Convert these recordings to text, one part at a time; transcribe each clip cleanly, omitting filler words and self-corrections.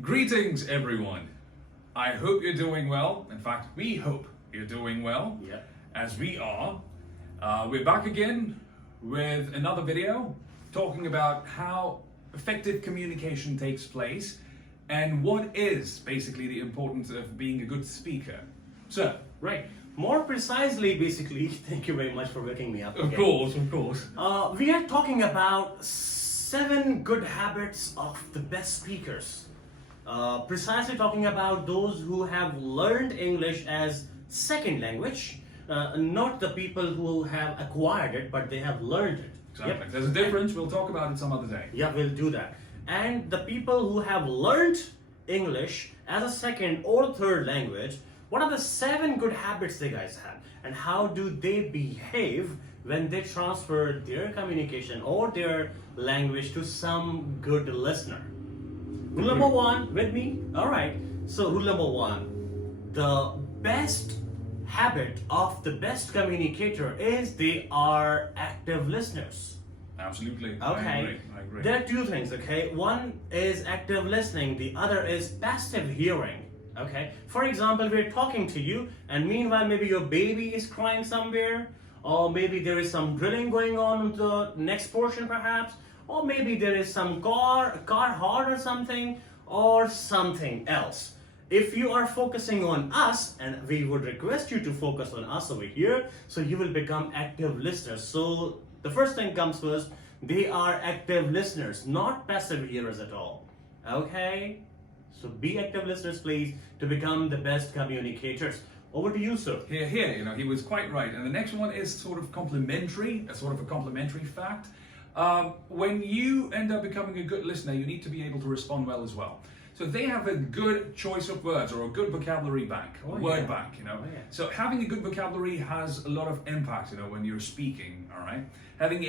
Greetings, everyone. I hope you're doing well. In fact, we hope you're doing well, as we are. We're back again with another video talking about how effective communication takes place and what is basically the importance of being a good speaker. So, Right. More precisely, basically, thank you very much for waking me up. of course. We are talking about 7 good habits of the best speakers. Precisely talking about those who have learned English as second language, not the people who have acquired it, but they have learned it. Exactly. Yep. There's a difference. We'll talk about it some other day. Yeah, we'll do that. And the people who have learned English as a second or third language, what are the 7 good habits they guys have? And how do they behave when they transfer their communication or their language to some good listener? Rule number 1 with me? Alright. So rule number 1. The best habit of the best communicator is they are active listeners. Absolutely. Okay. I agree. There are 2 things, okay? One is active listening, the other is passive hearing. Okay. For example, we're talking to you, and meanwhile, maybe your baby is crying somewhere, or maybe there is some drilling going on in the next portion, perhaps, or maybe there is some car horn or something else. If you are focusing on us, and we would request you to focus on us over here, so you will become active listeners. So the first thing comes first, they are active listeners, not passive hearers at all. Okay? So be active listeners, please, to become the best communicators. Over to you, sir. Here, he was quite right. And the next one is sort of a complimentary fact. When you end up becoming a good listener, you need to be able to respond well as well. So they have a good choice of words or a good vocabulary bank, word bank, So having a good vocabulary has a lot of impact, when you're speaking, all right? Having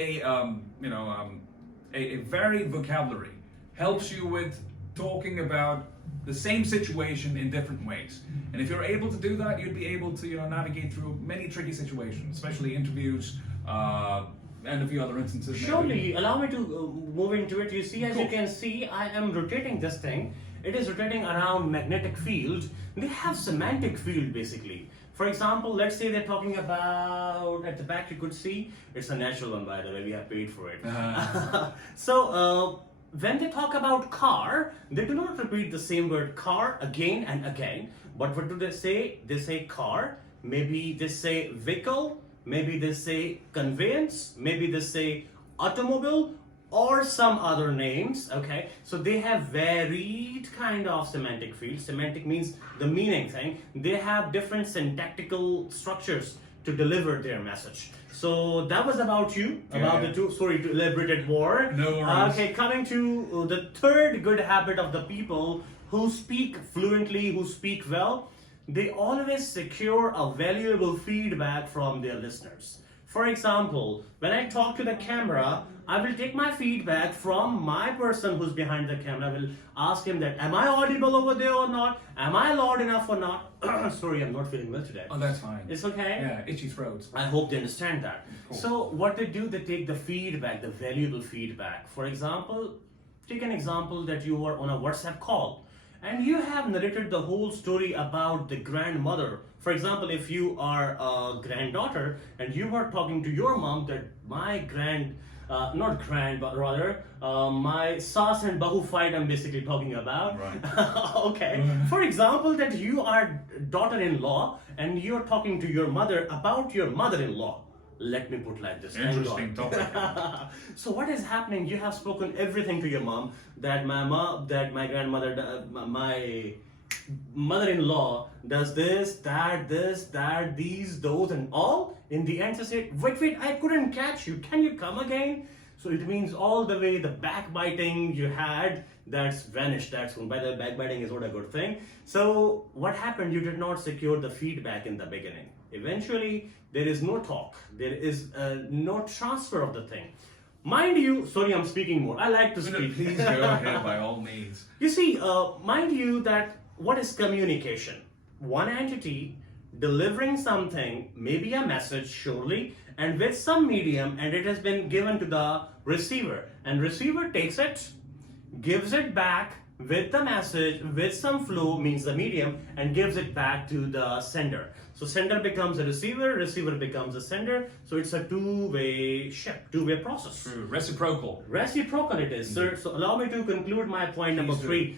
a varied vocabulary helps you with talking about the same situation in different ways. And if you're able to do that, you'd be able to navigate through many tricky situations, especially interviews and a few other instances. Surely, allow me to move into it. You see, as you can see, I am rotating this thing. It is rotating around magnetic field. They have semantic field, basically. For example, let's say they're talking about, at the back you could see, it's a natural one, by the way, we have paid for it. When they talk about car, they do not repeat the same word car again and again. But what do they say? They say car, maybe they say vehicle, maybe they say conveyance, maybe they say automobile, or some other names, okay? So they have varied kind of semantic fields. Semantic means the meaning thing. They have different syntactical structures to deliver their message. So that was about you, about the 2, sorry to elaborate it more. No worries. Okay, coming to the third good habit of the people who speak fluently, who speak well, they always secure a valuable feedback from their listeners. For example, when I talk to the camera, I will take my feedback from my person who's behind the camera. I will ask him that, am I audible over there or not? Am I loud enough or not? Sorry, I'm not feeling well today. Oh, that's fine. It's okay? Yeah, itchy throats. I hope they understand that. Cool. So what they do, they take the feedback, the valuable feedback. For example, take an example that you were on a WhatsApp call and you have narrated the whole story about the grandmother. For example, if you are a granddaughter and you were talking to your mom that my my Saas and Bahu fight I'm basically talking about. Right. Okay. For example, that you are daughter-in-law and you're talking to your mother about your mother-in-law. Let me put like this. Interesting topic. So what is happening? You have spoken everything to your mom that my grandmother, my mother-in-law does this, that, these, those, and all. In the end, she said, wait, I couldn't catch you. Can you come again? So it means all the way the backbiting you had, that's vanished. That's one. By the way, backbiting is not a good thing. So what happened? You did not secure the feedback in the beginning. Eventually, there is no talk. There is no transfer of the thing. Mind you, sorry, I'm speaking more. I like to speak. Please go ahead by all means. You see, mind you that what is communication? One entity delivering something, maybe a message, surely, and with some medium, and it has been given to the receiver. And receiver takes it, gives it back, with the message, with some flow, means the medium, and gives it back to the sender. So sender becomes a receiver, receiver becomes a sender. So it's a two-way ship, two-way process. True. Reciprocal. Reciprocal it is, sir. So allow me to conclude my point number Please do. 3.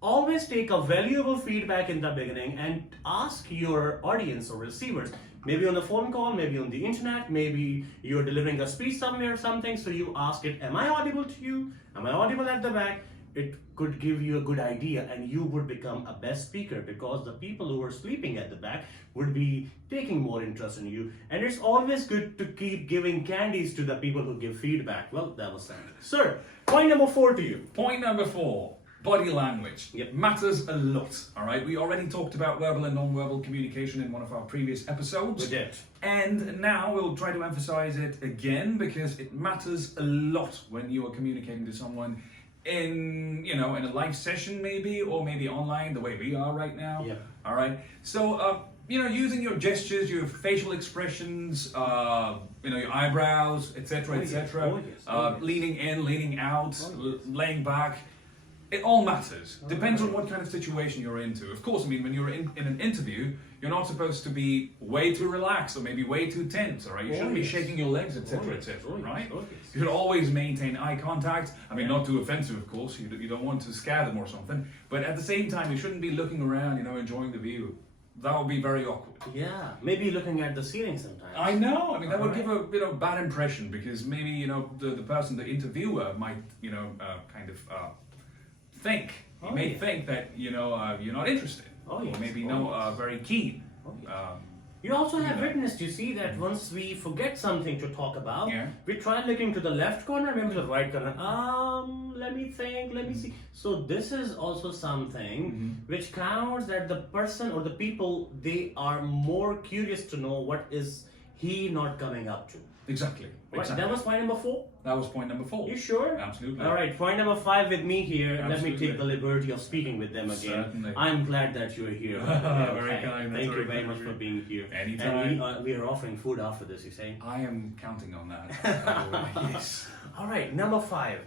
Always take a valuable feedback in the beginning and ask your audience or receivers, maybe on the phone call, maybe on the internet, maybe you're delivering a speech somewhere or something, so you ask it, am I audible to you? Am I audible at the back? It could give you a good idea and you would become a best speaker because the people who are sleeping at the back would be taking more interest in you. And it's always good to keep giving candies to the people who give feedback. Well, that was sad. Sir, point number 4 to you. Point number 4. Body language. Yep. Matters a lot. All right. We already talked about verbal and non-verbal communication in one of our previous episodes. We did. And now we'll try to emphasize it again because it matters a lot when you are communicating to someone in, in a live session maybe, or maybe online the way we are right now. Yeah. All right. So, using your gestures, your facial expressions, your eyebrows, etc., etc. Oh, yes. Leaning in, leaning out, Oh, yes. laying back. It all matters. Depends on what kind of situation you're into. Of course, when you're in an interview, you're not supposed to be way too relaxed or maybe way too tense, all right? You shouldn't be shaking your legs, etc., etc., right? Oh, yes. You should always maintain eye contact. Not too offensive, of course. You don't want to scare them or something. But at the same time, you shouldn't be looking around, enjoying the view. That would be very awkward. Yeah, maybe looking at the ceiling sometimes. I know. That would give a bit of bad impression because maybe the person, the interviewer, might think. He may think that you're not interested, Oh, yes. or maybe Oh, yes. very keen. Oh, yes. You also have know. witnessed, you see, that once we forget something to talk about, Yeah. we try looking to the left corner, maybe to the right corner. Let me think, let me see. So this is also something which counts that the person or the people, they are more curious to know what is he not coming up to. Exactly. Right, Exactly. that was point number 4. That was point number 4. You sure? Absolutely. All right, point number 5 with me here. Let me Absolutely. take the liberty of speaking with them again. Certainly. I'm glad that you're here. Very kind, that's Thank you very very kind much of for you. being here. Anytime. And we are offering food after this, you say? I am counting on that. Yes. All right, number 5.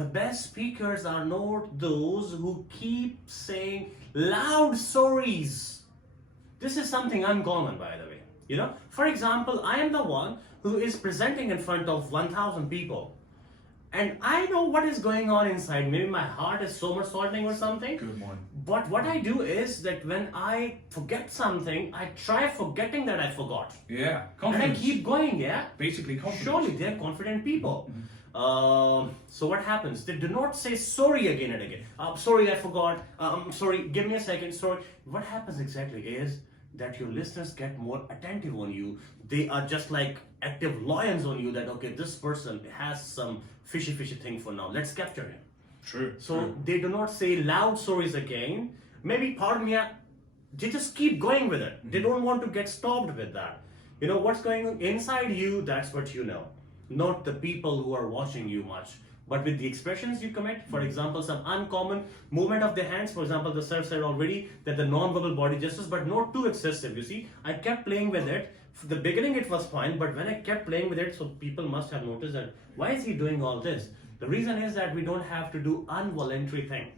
The best speakers are not those who keep saying loud stories. This is something uncommon, by the way. For example, I am the one who is presenting in front of 1,000 people. And I know what is going on inside. Maybe my heart is somersaulting or something. Good one. But what I do is that when I forget something, I try forgetting that I forgot. Yeah. And I Confidence. keep going, yeah? Basically confidence. Surely they're confident people. So what happens? They do not say sorry again and again. Sorry, I forgot. Sorry, give me a second. Sorry. What happens exactly is that your listeners get more attentive on you. They are just like active lions on you that, okay, this person has some fishy thing for now. Let's capture him. True. So true. they do not say loud stories again. Maybe, pardon me, they just keep going with it. They don't want to get stopped with that. What's going on inside you, that's what you know. Not the people who are watching you much. But with the expressions you commit, for example, some uncommon movement of the hands, for example, the sir said already that the non-verbal body gestures, but not too excessive, you see. I kept playing with it. The beginning it was fine, but when I kept playing with it, so people must have noticed that, why is he doing all this? The reason is that we don't have to do involuntary thing.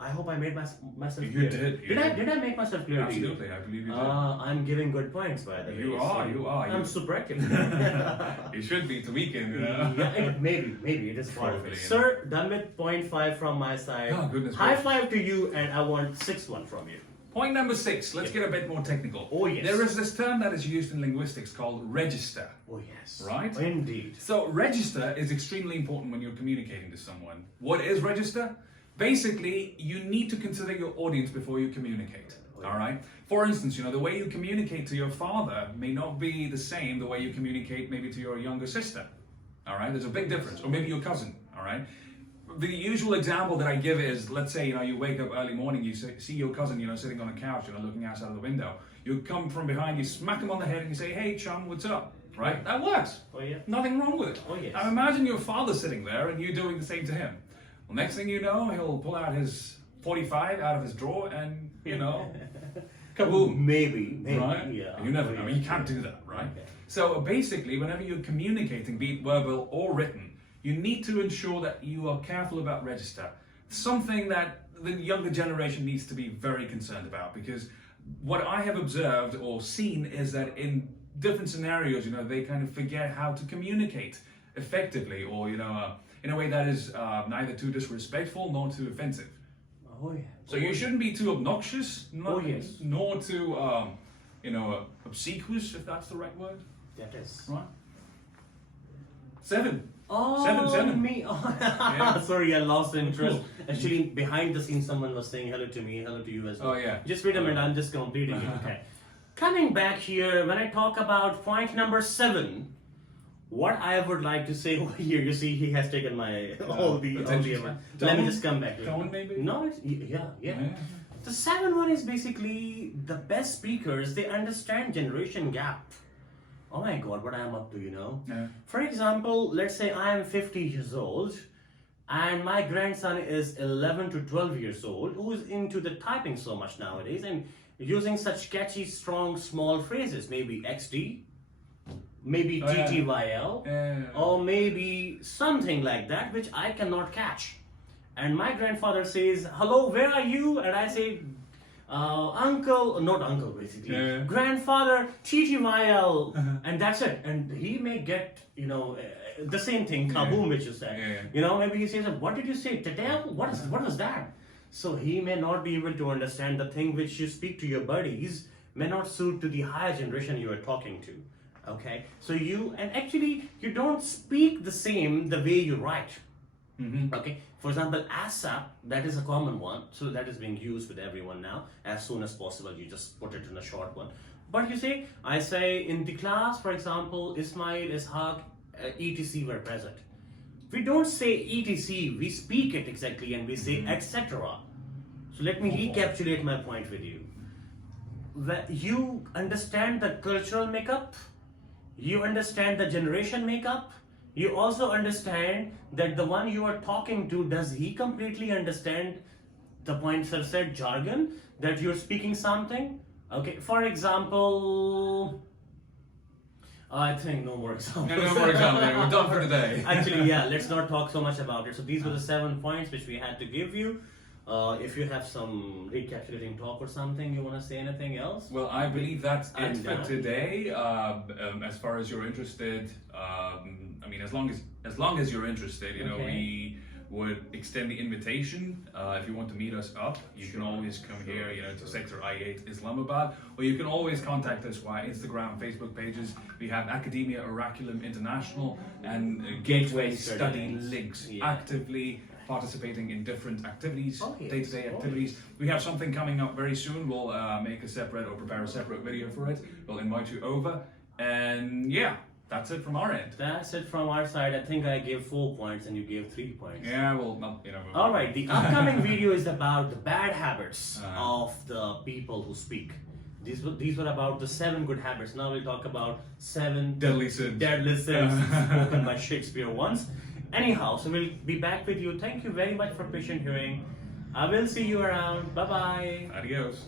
I hope I made myself You clear. did, you Did I make myself clear to you? Absolutely. I believe you did. I'm giving good points, by the way. You are. I'm super active. You should be to weekend. Yeah, maybe it is part of it. Hopefully, Sir, done with 0.5 from my side. Oh, goodness High gracious. 5 to you, and I want 6-1 from you. Point number 6. Let's get a bit more technical. Oh, yes. There is this term that is used in linguistics called register. Oh yes. Right? Indeed. So register is extremely important when you're communicating to someone. What is register? Basically, you need to consider your audience before you communicate. All right. For instance, the way you communicate to your father may not be the same the way you communicate maybe to your younger sister. All right. There's a big difference, or maybe your cousin. All right. The usual example that I give is, let's say, you wake up early morning, you see your cousin, sitting on a couch, looking outside of the window. You come from behind, you smack him on the head, and you say, "Hey, chum, what's up?" Right? That works. Oh yeah. Nothing wrong with it. Oh, yes. Now imagine your father sitting there and you doing the same to him. Well, next thing you know, he'll pull out his 45 out of his drawer and, kaboom. Maybe. Right? Yeah. You never know. You can't do that, right? Okay. So basically, whenever you're communicating, be it verbal or written, you need to ensure that you are careful about register. something that the younger generation needs to be very concerned about, because what I have observed or seen is that in different scenarios, they kind of forget how to communicate effectively, or in a way that is neither too disrespectful nor too offensive. Oh yeah. So you shouldn't be too obnoxious, nor too obsequious, if that's the right word. That is. Right. 7. Oh, 7. me. Oh. Yeah. Sorry, I lost interest. Actually, behind the scenes, someone was saying hello to me, hello to you as well. Oh, yeah. Just wait a minute, I'm just completing it. Okay. Coming back here, when I talk about point number 7, what I would like to say over here, you see, he has taken my all the. Let me just come back. Tone, maybe? No, it's, yeah. The 7 one is basically the best speakers. They understand generation gap. Oh my God, what I am up to, Yeah. For example, let's say I am 50 years old, and my grandson is 11 to 12 years old, who is into the typing so much nowadays and using such catchy, strong, small phrases. Maybe XD, maybe TTYL, or maybe something like that, which I cannot catch. And my grandfather says, "Hello, where are you?" And I say, uncle, not uncle basically, grandfather, TTYL, and that's it. And he may get, the same thing, kaboom, which you said. Maybe he says, "What did you say? Tatel? What was that?" So he may not be able to understand the thing which you speak to your buddies may not suit to the higher generation you are talking to. Okay, so you don't speak the same the way you write. Okay, for example, ASAP, that is a common one, so that is being used with everyone now. As soon as possible, you just put it in a short one. But I say in the class, for example, Ismail, Ishaq, etc. were present. We don't say etc, we speak it exactly and we say etc. So let me recapitulate my point with you. You understand the cultural makeup, you understand the generation makeup, you also understand that the one you are talking to, does he completely understand the point sir said, jargon, that you're speaking something? Okay, for example, I think no more examples. No more examples. We're done for today. Actually, let's not talk so much about it. So these were the 7 points which we had to give you. If you have some recapitulating talk or something, you want to say anything else? Well, I believe that's it for today. As far as you're interested, as long as you're interested, we would extend the invitation. If you want to meet us up, you can always come here, to Sector I8 Islamabad, or you can always contact us via Instagram, Facebook pages. We have Academia Oraculum International and Gateway Study Links, actively participating in different activities, day-to-day activities. We have something coming up very soon. We'll make a separate or prepare a separate video for it. We'll invite you over, and that's it from our end. That's it from our side. I think I gave 4 points and you gave 3 points. Yeah, well, not, All right, the upcoming video is about the bad habits of the people who speak. These were about the 7 good habits. Now we'll talk about 7 deadly sins spoken by Shakespeare once. Anyhow, so we'll be back with you. Thank you very much for patient hearing. I will see you around. Bye-bye. Adios.